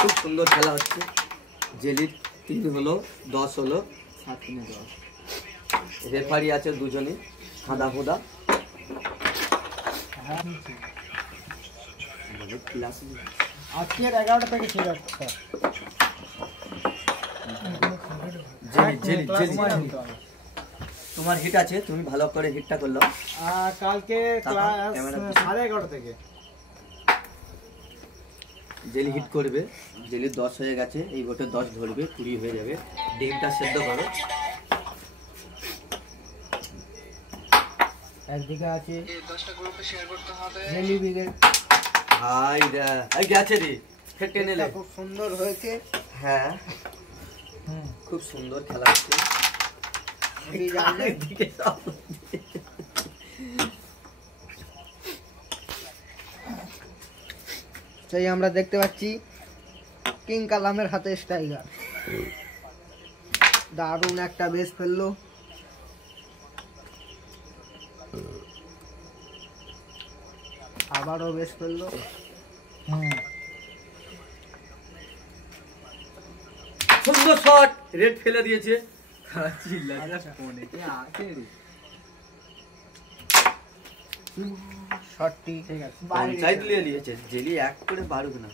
খুব সুন্দর খেলা হচ্ছে। জেলির 3 হলো, 10 হলো, 7-3 10। রেফারি আছে দুজনে খাদা খোদা। আজকের 11টা থেকে ছিল স্যার। জেলি তোমার হিট আছে, তুমি ভালো করে হিটটা করলো। কালকে ক্লাস 11:30 থেকে জেলি হিট করবে। জেলি 10 হয়ে গেছে, এই গোটে 10 ধরবে, 20 হয়ে যাবে। ডিমটা সেদ্ধ করো। একদিকে আছে 10টা গ্রুপে শেয়ার করতে হবে জেলি ব্রিগেড। হাই রে, এই গেছে রে, ফেটে নিলে। খুব সুন্দর হয়েছে। হ্যাঁ খুব সুন্দর খেলা হচ্ছে। সেই আমরা দেখতে পাচ্ছি কিং কালামের হাতে স্ট্রাইকার, দারুণ একটা বেস ফেললো। আবারও বেস ফেললো। সুন্দর শট, রেড ফেলে দিয়েছে। শটটি ঠিক আছে, পঞ্চায়েত নিয়ে নিয়েছে। জেলি এক করে পারুক না।